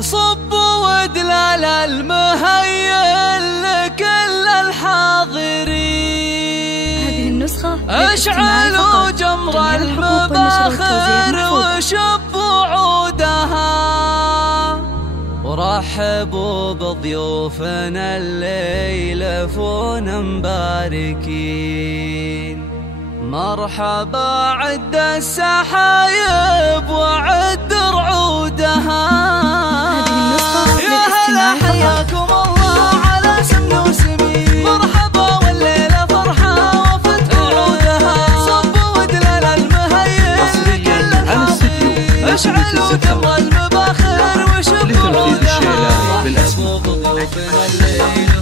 صب ودلال المهيل لكل الحاضرين. هذه النسخة اشعلوا جمر المباخر وشبوا عودها، ورحبوا بضيوفنا اللي يلفون مباركين. مرحبا عد السحايب وعد رعودها. يا هلا حياكم الله على سمن وسمين. مرحبا والليلة فرحة وفت وعودها. صبوا ودلال المهيل كل الحاضرين. اشعلوا جمر المباخر وشبوا عودها. رحبوا بضيوفنا الليل